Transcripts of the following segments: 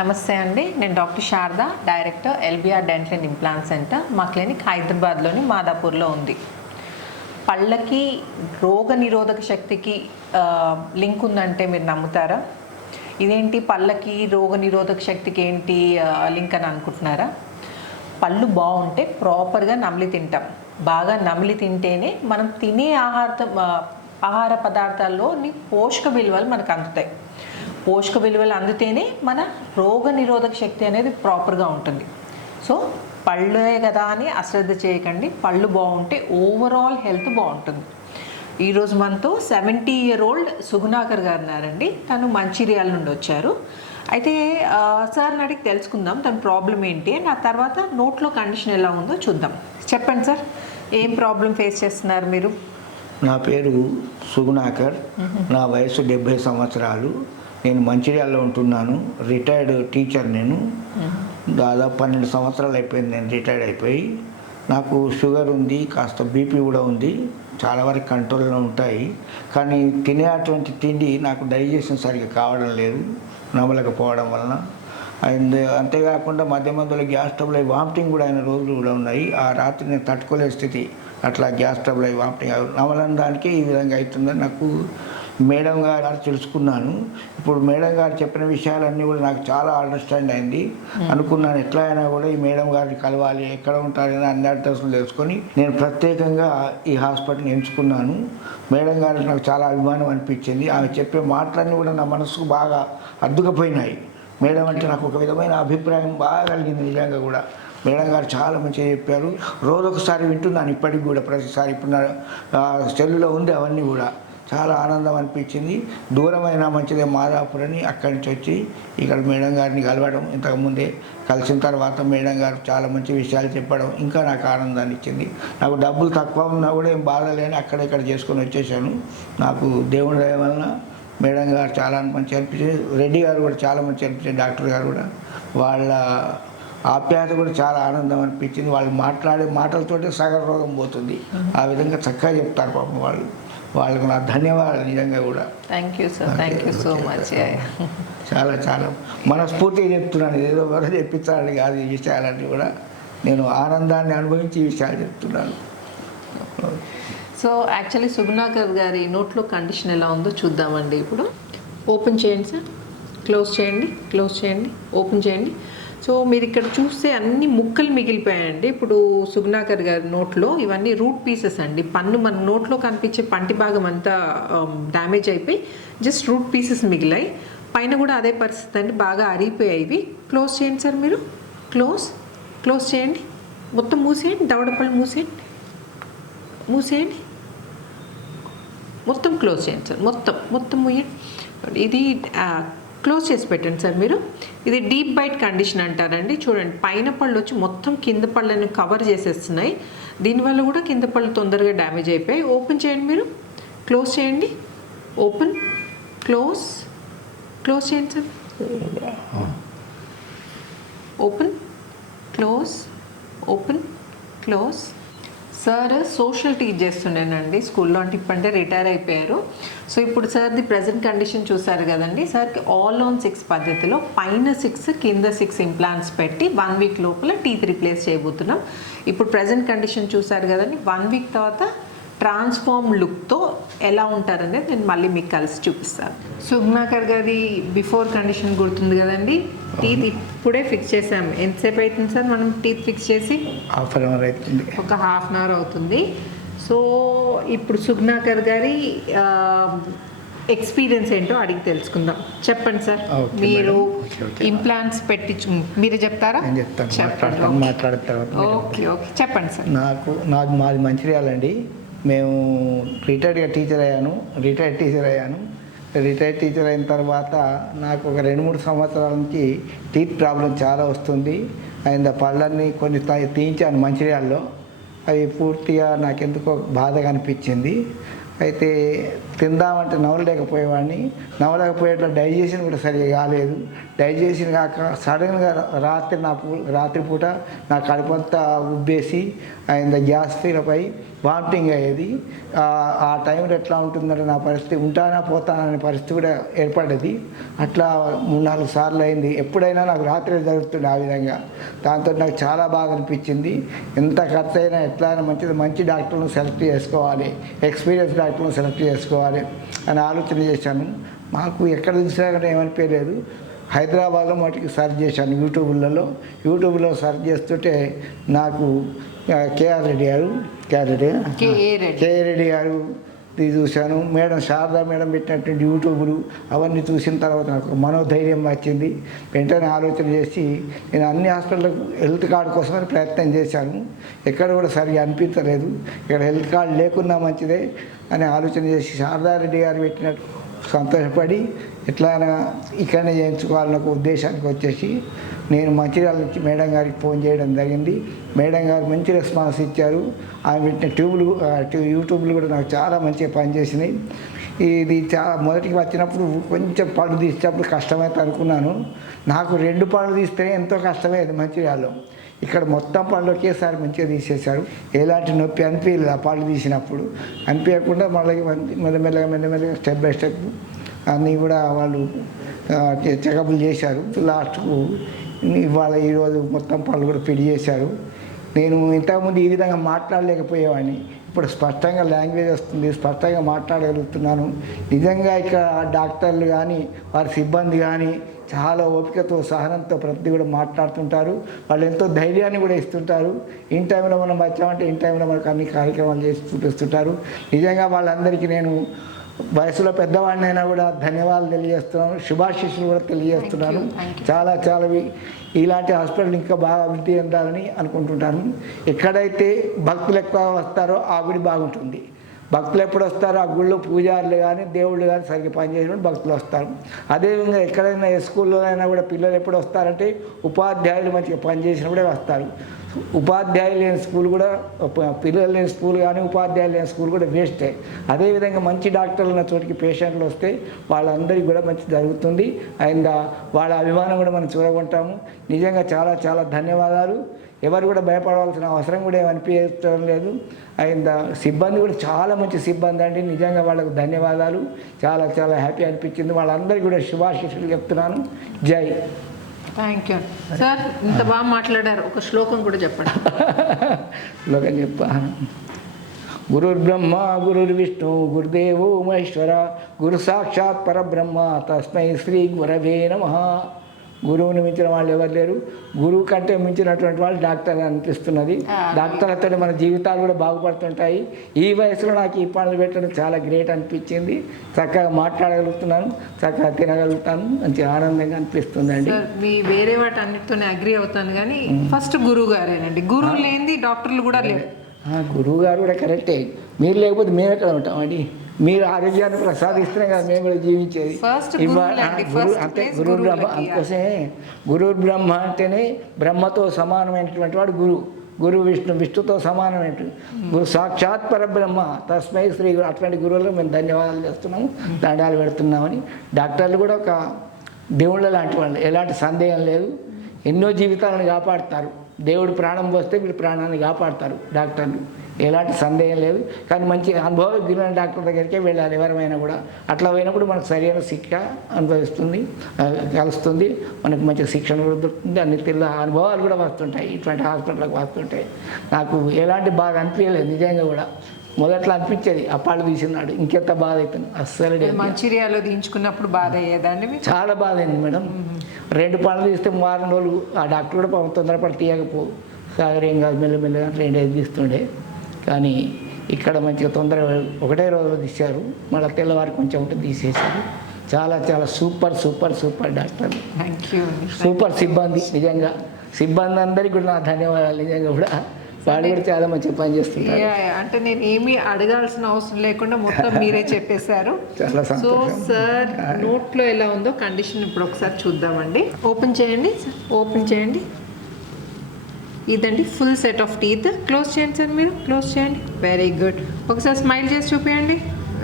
నమస్తే అండి, నేను doctor Sharada, director LBR dental and implant centre. మా క్లినిక్ హైదరాబాద్లోని మాదాపూర్లో ఉంది. పళ్ళకి రోగ నిరోధక శక్తికి లింక్ ఉందంటే మీరు నమ్ముతారా? ఇదేంటి పళ్ళకి రోగ నిరోధక శక్తికి ఏంటి లింక్ అని అనుకుంటున్నారా? పళ్ళు బాగుంటే ప్రాపర్గా నమిలి తింటాం. బాగా నమిలి తింటేనే మనం తినే ఆహార పదార్థాల్లోని పోషక విలువలు మనకు అందుతాయి. పోషక విలువలు అందితేనే మన రోగ నిరోధక శక్తి అనేది ప్రాపర్గా ఉంటుంది. సో పళ్ళే కదా అని అశ్రద్ధ చేయకండి. పళ్ళు బాగుంటే ఓవరాల్ హెల్త్ బాగుంటుంది. ఈరోజు మనతో 70-year-old సుగుణాకర్ గారు ఉన్నారండి. తను మంచిర్యాల నుండి వచ్చారు. అయితే సార్ని అడిగి తెలుసుకుందాం తన ప్రాబ్లం ఏంటి, ఆ తర్వాత నోట్లో కండిషన్ ఎలా ఉందో చూద్దాం. చెప్పండి సార్, ఏం ప్రాబ్లం ఫేస్ చేస్తున్నారు మీరు? నా పేరు సుగుణాకర్, నా వయసు 70 సంవత్సరాలు. నేను మంచిర్యాలలో ఉంటున్నాను. Retired teacher. నేను దాదాపు 12 సంవత్సరాలు అయిపోయింది నేను రిటైర్డ్ అయిపోయి. నాకు షుగర్ ఉంది, కాస్త బీపీ కూడా ఉంది. చాలా వరకు కంట్రోల్లో ఉంటాయి, కానీ తినే అటువంటి తిండి నాకు డైజెషన్ సరిగ్గా కావడం లేదు, నమలకపోవడం వలన. అండ్ అంతేకాకుండా మధ్య మధ్యలో గ్యాస్ ట్రబుల్ అయ్యి వామిటింగ్ కూడా అయిన రోజులు కూడా ఉన్నాయి. ఆ రాత్రి నేను తట్టుకోలే స్థితి, అట్లా గ్యాస్ ట్రబుల్ అయ్యి వామిటింగ్ నమలని దానికి ఈ విధంగా అవుతుందని నాకు మేడం గారు తెలుసుకున్నాను. ఇప్పుడు మేడం గారు చెప్పిన విషయాలన్నీ కూడా నాకు చాలా అండర్స్టాండ్ అయింది. అనుకున్నాను ఎట్లా అయినా కూడా ఈ మేడం గారిని కలవాలి, ఎక్కడ ఉంటారని అన్ని అడ్రస్లు తెలుసుకొని నేను ప్రత్యేకంగా ఈ హాస్పిటల్ని ఎంచుకున్నాను. మేడం గారు నాకు చాలా అభిమానం అనిపించింది. ఆమె చెప్పే మాటలన్నీ కూడా నా మనసుకు బాగా అద్దుకపోయినాయి. మేడం అంటే నాకు ఒక విధమైన అభిప్రాయం బాగా కలిగింది. నిజంగా కూడా మేడం గారు చాలా మంచిగా చెప్పారు. రోజొకసారి వింటున్నాను ఇప్పటికి కూడా, ప్రతిసారి. ఇప్పుడు నా సెల్లులో ఉంది అవన్నీ కూడా. చాలా ఆనందం అనిపించింది. దూరమైన మంచిదే మాదాపూర్ అని అక్కడి నుంచి వచ్చి ఇక్కడ మేడం గారిని కలవడం, ఇంతకుముందే కలిసిన తర్వాత మేడం గారు చాలా మంచి విషయాలు చెప్పడం ఇంకా నాకు ఆనందాన్ని ఇచ్చింది. నాకు డబ్బులు తక్కువ ఉన్నా కూడా ఏం బాధ లేని అక్కడెక్కడ చేసుకొని వచ్చేసాను. నాకు దేవుడి దయ వలన మేడం గారు చాలా మంచి అనిపించింది. రెడ్డి గారు కూడా చాలా మంచి అనిపించింది. డాక్టర్ గారు కూడా వాళ్ళ ఆప్యాయత కూడా చాలా ఆనందం అనిపించింది. వాళ్ళు మాట్లాడే మాటలతోటే సగం రోగం పోతుంది. ఆ విధంగా చక్కగా చెప్తారు పాపం వాళ్ళు. వాళ్ళకు నా ధన్యవాదాలు నిజంగా కూడా. Thank you sir, thank you so much. చాలా చాలా మనస్ఫూర్తిగా చెప్తున్నాను. ఏదో వరకు చెప్పించాలని కాదు, ఈ విషయాలన్నీ కూడా నేను ఆనందాన్ని అనుభవించి ఈ విషయాలు చెప్తున్నాను. సో యాక్చువల్లీ సుగుణాకర్ గారి నోట్లో కండిషన్ ఎలా ఉందో చూద్దామండి. ఇప్పుడు ఓపెన్ చేయండి సార్, క్లోజ్ చేయండి, క్లోజ్ చేయండి, ఓపెన్ చేయండి. సో మీరు ఇక్కడ చూస్తే అన్ని ముక్కలు మిగిలిపోయాయండి. ఇప్పుడు సుగుణాకర్ గారి నోట్లో ఇవన్నీ రూట్ పీసెస్ అండి. పన్ను మన నోట్లో కనిపించే పంటి భాగం అంతా డ్యామేజ్ అయిపోయి జస్ట్ రూట్ పీసెస్ మిగిలాయి. పైన కూడా అదే పరిస్థితి అండి, బాగా అరిగిపోయాయి ఇవి. క్లోజ్ చేయండి సార్, మీరు క్లోజ్ చేయండి, మొత్తం మూసేయండి, దవడపళ్ళు మూసేయండి, మొత్తం క్లోజ్ చేయండి సార్, మొత్తం మూయండి. ఇది క్లోజ్ చేసి పెట్టండి సార్ మీరు. ఇది డీప్ బైట్ కండిషన్ అంటారండి. చూడండి, పైన పళ్ళు వచ్చి మొత్తం కింద పళ్ళని కవర్ చేసేస్తున్నాయి. దీనివల్ల కూడా కింద పళ్ళు తొందరగా డ్యామేజ్ అయిపోయాయి. ఓపెన్ చేయండి మీరు, క్లోజ్ చేయండి, ఓపెన్, క్లోజ్ చేయండి sir, open, close. Sir social teach చేస్తుండేనండి స్కూల్లో, అంటే ఇప్పుడంటే రిటైర్ అయిపోయారు. సో ఇప్పుడు సార్ది ప్రజెంట్ కండిషన్ చూసారు కదండి. సార్కి ఆల్ ఆన్ 6 పద్ధతిలో పైన 6 కింద 6 ఇంప్లాంట్స్ పెట్టి 1 వీక్ లోపల టీత్ రిప్లేస్ చేయబోతున్నాం. ఇప్పుడు ప్రజెంట్ కండిషన్ చూసారు కదండి. 1 వీక్ తర్వాత ట్రాన్స్ఫార్మ్ లుక్తో ఎలా ఉంటారనేది నేను మళ్ళీ మీకు కలిసి చూపిస్తాను. సుగుణాకర్ గారి బిఫోర్ కండిషన్ గుర్తుంది కదండి. టీత్ ఇప్పుడే ఫిక్స్ చేసాం. ఎంతసేపు అవుతుంది సార్ మనం టీత్ ఫిక్స్ చేసి? హాఫ్ అన్ అవర్ అవుతుంది. ఒక హాఫ్ అన్ అవర్ అవుతుంది. సో ఇప్పుడు సుగుణాకర్ గారి ఎక్స్పీరియన్స్ ఏంటో అడిగి తెలుసుకుందాం. చెప్పండి సార్, మీరు ఇంప్లాంట్స్ మీరు చెప్తారా? చెప్తాను, మాట్లాడిన తర్వాత. ఓకే, చెప్పండి సార్. మాది మంచిర్యాలండి. మేము రిటైర్డ్ టీచర్ అయ్యాను. రిటైర్డ్ టీచర్ అయిన తర్వాత నాకు ఒక 2-3 సంవత్సరాల నుంచి టీత్ ప్రాబ్లం చాలా వస్తుంది. అండ్ పళ్ళన్నీ కొన్ని తీయించాను మంచిర్యాలలో. అవి పూర్తిగా నాకెందుకో బాధగా అనిపించింది. అయితే తిందామంటే నవ్వలేకపోయేవాడిని. నవ్వలేకపోయేట్లా డైజెషన్ కూడా సరిగా కాలేదు. డైజెషన్ కాక సడన్గా రాత్రిపూట నా కడుపంతా ఉబ్బేసి ఆయన గ్యాస్ ఫీలప్ అయి వామిటింగ్ అయ్యేది. ఆ టైంలో ఎట్లా ఉంటుందంటే నా పరిస్థితి ఉంటానా పోతానా అనే పరిస్థితి కూడా ఏర్పడ్డది. అట్లా 3-4 సార్లు అయింది. ఎప్పుడైనా నాకు రాత్రి జరుగుతుంది ఆ విధంగా. దాంతో నాకు చాలా బాగా అనిపించింది. ఎంత ఖర్చు అయినా ఎట్లా అయినా మంచి డాక్టర్లను సెలెక్ట్ చేసుకోవాలి, ఎక్స్పీరియన్స్ డాక్టర్లను సెలెక్ట్ చేసుకోవాలి అని ఆలోచన చేశాను. మాకు ఎక్కడ చూసినా కానీ ఏమనిపించలేదు. హైదరాబాద్లో మటుకు సెర్చ్ చేశాను యూట్యూబ్లో సెర్చ్ చేస్తుంటే నాకు కేఆర్ రెడ్డి గారు చూశాను. శారదా మేడం పెట్టినటువంటి యూట్యూబ్లు అవన్నీ చూసిన తర్వాత నాకు మనోధైర్యం వచ్చింది. వెంటనే ఆలోచన చేసి నేను అన్ని హాస్పిటల్లకు హెల్త్ కార్డు కోసమని ప్రయత్నం చేశాను. ఎక్కడ కూడా సరిగా అనిపించలేదు. ఇక్కడ హెల్త్ కార్డు లేకున్నా మంచిదే అని ఆలోచన చేసి శారదా రెడ్డి గారు పెట్టినట్టు సంతోషపడి ఎట్లయినా ఇక్కడనే చేయించుకోవాలన్న ఒక ఉద్దేశానికి వచ్చేసి నేను మంచిర్యాల నుంచి మేడం గారికి ఫోన్ చేయడం జరిగింది. మేడం గారు మంచి రెస్పాన్స్ ఇచ్చారు. ఆమె పెట్టిన యూట్యూబ్లు కూడా నాకు చాలా మంచిగా పనిచేసినాయి. ఇది మొదటికి వచ్చినప్పుడు కొంచెం పళ్ళు తీసేటప్పుడు కష్టమైతే అనుకున్నాను. నాకు 2 పళ్ళు తీస్తేనే ఎంతో కష్టమయ్యేది మంచిర్యాలలో. ఇక్కడ మొత్తం పళ్ళు ఒకేసారి మంచిగా తీసేశారు. ఎలాంటి నొప్పి అనిపించలేదు. ఆ పళ్ళు తీసినప్పుడు అనిపించకుండా మెల్లమెల్లగా స్టెప్ బై స్టెప్ అన్నీ కూడా వాళ్ళు చెకప్లు చేశారు. లాస్ట్కు ఈరోజు మొత్తం పళ్ళు కూడా ఫిట్ చేశారు. నేను ఇంతకుముందు ఈ విధంగా మాట్లాడలేకపోయేవాడిని. ఇప్పుడు స్పష్టంగా లాంగ్వేజ్ వస్తుంది, స్పష్టంగా మాట్లాడగలుగుతున్నాను. నిజంగా ఇక్కడ డాక్టర్లు కానీ వారి సిబ్బంది కానీ చాలా ఓపికతో సహనంతో ప్రతి కూడా మాట్లాడుతుంటారు. వాళ్ళు ఎంతో ధైర్యాన్ని కూడా ఇస్తుంటారు. ఇన్ టైంలో మనం వచ్చామంటే ఇన్ టైంలో మనకు అన్ని కార్యక్రమాలు చేసి చూపిస్తుంటారు. నిజంగా వాళ్ళందరికీ నేను వయసులో పెద్దవాడినైనా కూడా ధన్యవాదాలు తెలియజేస్తున్నాను, శుభాశీస్సులు కూడా తెలియజేస్తున్నాను. చాలా ఇలాంటి హాస్పిటల్ ఇంకా బాగా అభివృద్ధి చెందాలని అనుకుంటుంటాను. ఎక్కడైతే భక్తులు ఎక్కువ వస్తారో ఆ గుడి బాగుంటుంది. భక్తులు ఎప్పుడు వస్తారో ఆ గుళ్ళో పూజారులు కానీ దేవుళ్ళు కానీ సరిగ్గా పనిచేసినప్పుడు భక్తులు వస్తారు. అదేవిధంగా ఎక్కడైనా ఏ స్కూల్లో అయినా కూడా పిల్లలు ఎప్పుడు వస్తారంటే ఉపాధ్యాయులు మంచిగా పనిచేసినప్పుడే వస్తారు. ఉపాధ్యాయులు లేని స్కూల్ కూడా, పిల్లలు లేని స్కూల్ కానీ ఉపాధ్యాయులు లేని స్కూల్ కూడా వేస్టే. అదేవిధంగా మంచి డాక్టర్లు ఉన్న చోటికి పేషెంట్లు వస్తే వాళ్ళందరికీ కూడా మంచి జరుగుతుంది. అండ్ వాళ్ళ అభిమానం కూడా మనం చూరగొంటాము. నిజంగా చాలా ధన్యవాదాలు. ఎవరు కూడా భయపడవలసిన అవసరం కూడా ఏమనిపించడం లేదు. అండ్ సిబ్బంది కూడా చాలా మంచి సిబ్బంది అండి. నిజంగా వాళ్ళకు ధన్యవాదాలు. చాలా హ్యాపీ అనిపించింది. వాళ్ళందరికీ కూడా శుభాశీస్సులు చెప్తున్నాను. జై. Thank you sir. ఇంత బాగా మాట్లాడారు. ఒక శ్లోకం కూడా చెప్పండి. శ్లోకం చెప్పా. గురుర్బ్రహ్మ గురుర్విష్ణు గురుదేవో మహేశ్వర గురు సాక్షాత్ పరబ్రహ్మ తస్మై శ్రీ గురవే నమః. గురువుని మించిన వాళ్ళు ఎవరు లేరు. గురువు కంటే మించినటువంటి వాళ్ళు డాక్టర్ అనిపిస్తున్నది. డాక్టర్లతో మన జీవితాలు కూడా బాగుపడుతుంటాయి. ఈ వయసులో నాకు ఈ పనులు పెట్టడం చాలా గ్రేట్ అనిపించింది. చక్కగా మాట్లాడగలుగుతున్నాను, చక్కగా తినగలుగుతాను, మంచి ఆనందంగా అనిపిస్తుందండి. మీ వేరే వాటి అన్నిటితోనే అగ్రి అవుతాను కానీ ఫస్ట్ గురువు గారేనండి. గురువు లేనిది డాక్టర్లు కూడా లేరు. గురువు గారు కూడా కరెక్టే. మీరు లేకపోతే మేము ఎక్కడ ఉంటామండి? మీరు ఆరోగ్యాన్ని ప్రసాదిస్తేనే కదా మేము కూడా జీవించేది. అంటే గురువు బ్రహ్మ, అందుకోసమే గురువు బ్రహ్మ అంటేనే బ్రహ్మతో సమానమైనటువంటి వాడు గురువు విష్ణుతో సమానమైన గురు సాక్షాత్ పరబ్రహ్మ తస్మై శ్రీ గురు. అటువంటి గురువులకు మేము ధన్యవాదాలు చేస్తున్నాము, దండాలు పెడుతున్నామని. డాక్టర్లు కూడా ఒక దేవుళ్ళ లాంటి వాళ్ళు, ఎలాంటి సందేహం లేదు. ఎన్నో జీవితాలను కాపాడుతారు. దేవుడు ప్రాణం పోస్తే వీళ్ళు ప్రాణాన్ని కాపాడుతారు డాక్టర్లు, ఎలాంటి సందేహం లేదు. కానీ మంచి అనుభవజ్ఞులైన డాక్టర్ దగ్గరికే వెళ్ళాలి ఎవరైనా కూడా. అట్లా పోయినప్పుడు మనకు సరైన శిక్ష కలుస్తుంది, మనకు మంచి శిక్షణ కూడా దొరుకుతుంది. అన్ని తెల్ల అనుభవాలు కూడా వస్తుంటాయి, ఇటువంటి హాస్పిటల్కి వస్తుంటాయి. నాకు ఎలాంటి బాధ అనిపించలేదు. నిజంగా కూడా మొదట్లో అనిపించేది ఆ పళ్ళు తీసినాడు ఇంకెంత బాధ అవుతుంది. అస్సలు మంచిర్యాలో తీయించుకున్నప్పుడు బాధ అయ్యేదాన్ని. చాలా బాధ అయింది మేడం. 2 పళ్ళు తీస్తే 3 రోజులు ఆ డాక్టర్ కూడా తొందరపడి తీయకపో సాగరేం కాదు, మెల్లమెల్లగా 2 తీస్తుండే. కానీ ఇక్కడ మంచిగా తొందరగా ఒకటే రోజులో తీశారు. మళ్ళీ తెల్లవారికి కొంచెం ఉంటుంది తీసేశారు. చాలా సూపర్ డాక్టర్. సూపర్ సిబ్బంది. నిజంగా సిబ్బంది అందరికీ కూడా నా ధన్యవాదాలు. నిజంగా కూడా వాళ్ళు కూడా చాలా మంచిగా పనిచేస్తున్నారు. అంటే నేను ఏమీ అడగాల్సిన అవసరం లేకుండా మొత్తం మీరే చెప్పేశారు. చాలా సో సార్ నోట్లో ఎలా ఉందో కండిషన్ ఇప్పుడు ఒకసారి చూద్దామండి. ఓపెన్ చేయండి. ఇదండి full set of teeth. Close చేయండి సార్, మీరు క్లోజ్ చేయండి. Very good. ఒకసారి స్మైల్ చేసి చూపించండి.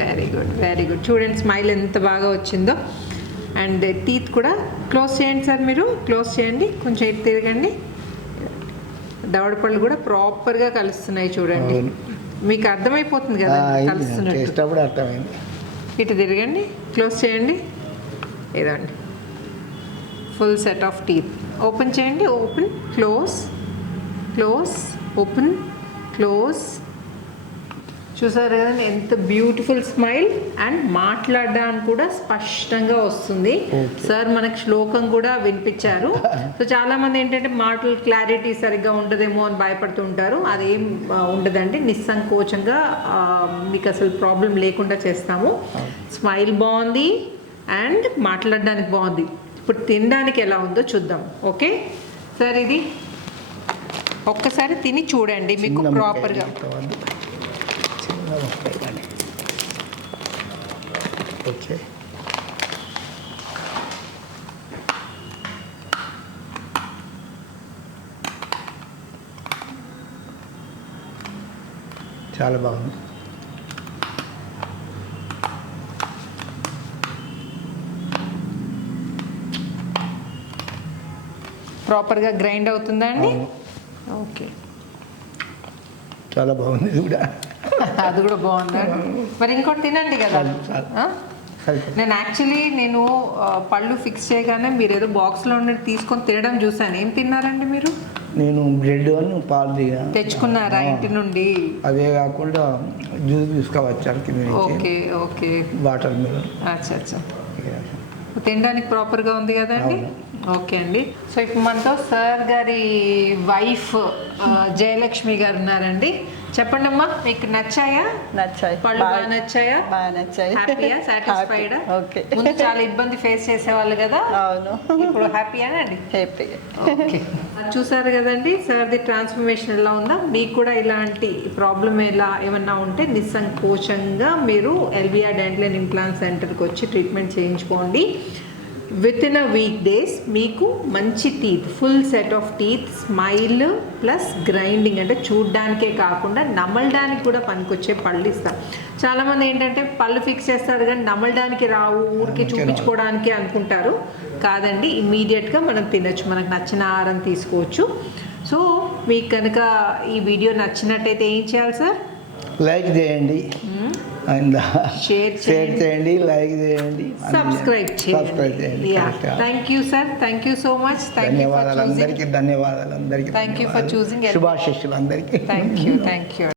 Very good very good. చూడండి స్మైల్ ఎంత బాగా వచ్చిందో. అండ్ టీత్ కూడా క్లోజ్ చేయండి సార్, మీరు క్లోజ్ చేయండి, కొంచెం ఇటు తిరగండి. దవడ పళ్ళు కూడా ప్రాపర్గా కలుస్తున్నాయి చూడండి. మీకు అర్థమైపోతుంది కదా కలుస్తున్నట్టు. అర్థమైంది. ఇటు తిరగండి, క్లోజ్ చేయండి. ఇదండి full set of teeth. Open చేయండి, open, close, close, open, close. చూసారు కదండి ఎంత బ్యూటిఫుల్ స్మైల్. అండ్ మాట్లాడడానికి కూడా స్పష్టంగా వస్తుంది. సార్ మనకి శ్లోకం కూడా వినిపించారు. సో చాలా మంది ఏంటంటే మాటలు క్లారిటీ సరిగ్గా ఉండదేమో అని భయపడుతూ ఉంటారు. అదేం ఉండదండి, నిస్సంకోచంగా మీకు అసలు ప్రాబ్లం లేకుండా చేస్తాము. స్మైల్ బాగుంది అండ్ మాట్లాడడానికి బాగుంది. ఇప్పుడు తినడానికి ఎలా ఉందో చూద్దాం. ఓకే సార్, ఇది ఒక్కసారి తిని చూడండి మీకు ప్రాపర్గా. ఓకే, చాలా బాగుంది. ప్రాపర్గా గ్రైండ్ అవుతుందా అండి? ఓకే, చాలా బాగుంది. ఇది కూడా అది కూడా బాగుందా? మరి ఇంకోటి తినండి కదా. నేను యాక్చువల్లీ పళ్ళు ఫిక్స్ చేయగానే మీరు ఏదో బాక్స్లో ఉన్నది తీసుకొని తినడం చూసాను. ఏం తిన్నారండి మీరు? నేను బ్రెడ్ అని పాలు తెచ్చుకున్నారా ఇంటి నుండి? అదే కాకుండా జ్యూస్ తీసుకోవచ్చాను. Okay okay, watermelon. అచ్చా అచ్చా, తినడానికి ప్రాపర్గా ఉంది కదండి. ఓకే అండి. సో ఇప్పుడు మనతో సార్ గారి వైఫ్ జయలక్ష్మి గారు ఉన్నారండి. చెప్పండి అమ్మా, మీకు నచ్చాయా? నచ్చాయి, పళ్ళు బాగా నచ్చాయా? బాగా నచ్చాయి. హ్యాపీయా, సాటిస్ఫైడా? ఓకే. ముందు చాలా ఇబ్బంది ఫేస్ చేసేవాళ్ళు కదా, అవును. ఇప్పుడు హ్యాపీయేనా అండి? హ్యాపీ. ఓకే, చూసారు కదండి సార్ది ట్రాన్స్ఫర్మేషన్ ఎలా ఉందా. మీకు కూడా ఇలాంటి ప్రాబ్లం ఏమన్నా ఉంటే నిస్సంకోచంగా మీరు ఎల్బిఆర్ డెంటల్ అండ్ ఇంప్లాంట్ సెంటర్కి వచ్చి ట్రీట్మెంట్ చేయించుకోండి. With in a week days మీకు మంచి teeth, full set of teeth, smile plus grinding, అంటే చూడ్డానికే కాకుండా నమలడానికి కూడా పనికొచ్చే పళ్ళు ఇస్తాం. చాలామంది ఏంటంటే పళ్ళు ఫిక్స్ చేస్తారు కానీ నమలడానికి రావు, ఊరికి చూపించుకోవడానికి అనుకుంటారు. కాదండి, ఇమ్మీడియట్గా మనం తినచ్చు, మనకు నచ్చిన ఆహారం తీసుకోవచ్చు. సో మీకు కనుక ఈ వీడియో నచ్చినట్టయితే ఏం చేయాలి సార్? లైక్ చేయండి, షేర్ చేయండి, లైక్ చేయండి, సబ్స్క్రైబ్ చేయండి. Thank you sir, thank you so much. ధన్యవాదాలు అందరికీ, ధన్యవాదాలు అందరికీ, థ్యాంక్ యూ ఫర్ చూసింగ్. శుభాశిష్యులు అందరికీ. Thank you.